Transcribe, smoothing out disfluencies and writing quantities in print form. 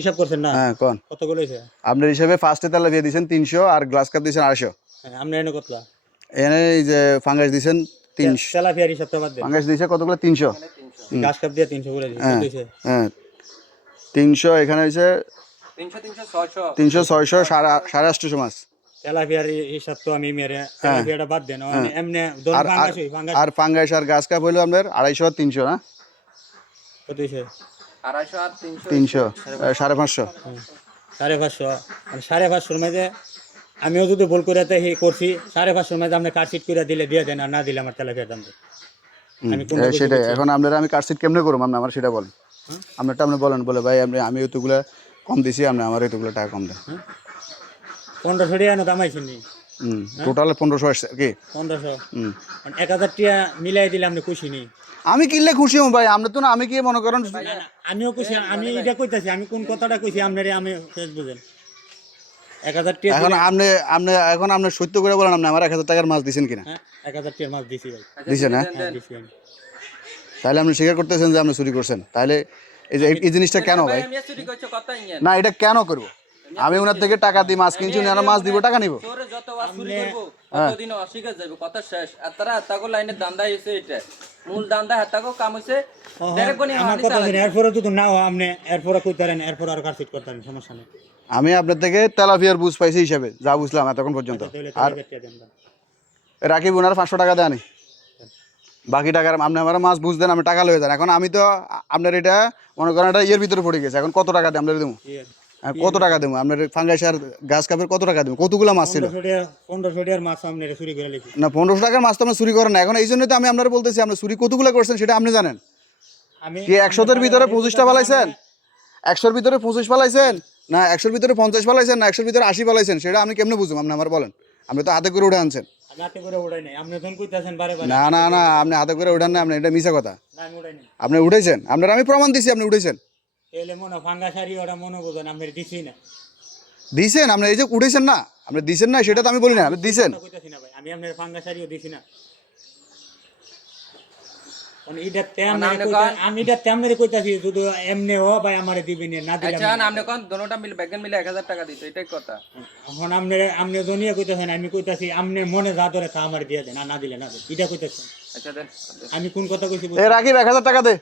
হিসাব করছেন না? হ্যাঁ কোন কতগুলো হইছে? আপনার হিসাবে ফার্স্টে তেলাপিয়া দিয়েছেন 300 আর গ্লাস কাপ দিয়েছেন 250। হ্যাঁ, আপনি এনে কতলা? এনে এই যে ফাঙ্গাস দিয়েছেন 300। তেলাপিয়ার হিসাবটা বাদ দেন। ফাঙ্গাস দিয়েছে কতগুলো? 300। ঘাস কাপ দিয়ে 300 করে দিছি। হ্যাঁ কত হইছে? হ্যাঁ 300 এখানে হইছে 300 600 850 মাছ। তেলাপিয়ার হিসাব তো আমি মেরে তেলাপিয়াটা বাদ দেন। এমনি ধরুন আর ফাঙ্গাস হই, ফাঙ্গাস আর ফাঙ্গাস আর গাছ কাপ হইলো আপনার 250 আর 300 না? কত হইছে? 250 আর 300 550। 550 মানে 550 মধ্যে আমিও যদি ভুল করে তাই করছি 550 মধ্যে আপনি কাটশিট করে দিলে দিয়ে দেন, আর না দিলে আমার তেলাপিয়ার দাম দেন। আমি কোন সেটাই এখন আপনারা আমি কাটশিট কেমনে করব আপনি আমার সেটা বলেন। আপনারটা আপনি বলেন বলে ভাই আমি এতগুলা কম দিছি আপনি আমার এতগুলো টাকা কম দেন। 1500 টাকা দাম আইছে নি? টোটাল 1500 আসছে কি? 1500 মানে 1000 টাকা মিলাই দিলে আপনি খুশি নি? আমি কিনলে খুশি হব ভাই, আমরা তো না, আমি কি মনে করেন আমিও খুশি। আমি এটা কইতাছি, আমি কোন কথাটা কইছি আপনারে আমি শেষ বুঝেন। 1000 টাকা এখন এখন আপনি সত্য করে বলেন আপনি আমার 1000 টাকার মাছ দিবেন কিনা? হ্যাঁ 1000 টাকা মাছ দিছি ভাই। দিছেন না? হ্যাঁ দিছি আমি। তাহলে আপনি স্বীকার করতেছেন যে আপনি চুরি করছেন, তাহলে এই জিনিসটা কেন ভাই? আমি চুরি করছো কথা ইয়া না এটা কেন করব? আমি ওনার থেকে টাকা দিই মাছ কিনছি, উনি আর মাছ দিব, টাকা নিব। তোরে যত বার চুরি করব ততদিন অস্বীকার যাবে, কথা শেষ। আর তারা হাতাকো লাইনের দান্দা হইছে, এটা মূল দান্দা হাতাকো কাম হইছে ডাইরেক্ট কোনি আমার কথা শুনে এরপরে যদি না হয় আপনি এরপরে কইতারেন, এরপর আর কাটশিট করতেন, সমস্যা নেই। আমি আপনার থেকে তেলাপিয়ার বুঝ পাইছি হিসাবে যা বুঝলাম এতক্ষণ পর্যন্ত। আর রাকিব ওনার 500 টাকা দেয়নি, বাকি টাকার আপনি আমার মাছ বুঝ দেন, আমি টাকা লয়ে যান। এখন আমি তো আপনার এটা মনে করেন এটা ইয়ের ভিতরে পড়ে গেছে, এখন কত টাকা দেন আপনার দেবো? কত টাকা দেবো আপনার? ফাঙ্গাস আর গাছ কাপের কত টাকা দেবো? কতগুলো মাছ ছিল? 1500 টাকার মাছ আপনি চুরি করে লিখি না 1500 টাকার মাছ তো আমরা চুরি করেন না। এখন এই জন্যই তো আমি আপনার বলতেছি আপনি চুরি কতগুলো করছেন সেটা আপনি জানেন। আমি কি 100-এর ভিতরে 25টা পালাইছেন? 100-এর ভিতরে 25 পালাইছেন না 100-এর ভিতরে 50 পালাইছেন না 100-এর ভিতরে 80 পালাইছেন? সেটা আমি কেমনে বুঝুম? আপনি আমার বলেন। আপনি তো হাতে করে উঠে আনছেন। হাতে করে উড়াই নাই, আপনি যখন কইতাছেন বারে বারে। না না না আপনি হাতে করে উঠান না, আপনি এটা মিছা কথা। না আমি উড়াই নাই। আপনি উঠেছেন, আপনার আমি প্রমাণ দিছি আপনি উঠেছেন। এলে মনে ফাঙ্গাসারি ওটা মনে বোঝেন, আপনি দিছি না। দিছেন আপনি, এই যে উঠেছেন না আপনি দিছেন না, সেটা তো আমি বলি না, আপনি দিছেন। কইতাছি না ভাই, আমি আপনার ফাঙ্গাসারিও দিছি না। মানে এটা তেমনে আমি এটা তেমনে কইতাছি, শুধু এমনি ও ভাই আমারে দিবেন না দিলে। আচ্ছা আপনি কোন দোনোটা মিলে ব্যাগেন মিলে 1000 টাকা দিত, এটাই কথা। এখন আপনি জনিয়া কইতাছেন, আমি কইতাছি আপনি মনে যা ধরে তা আমারে দিয়ে দেন, না দিলে না দেন, এটা কইতাছেন। আচ্ছা দেন। আমি কোন কথা কইছি? এ রাকিব 1000 টাকা দে।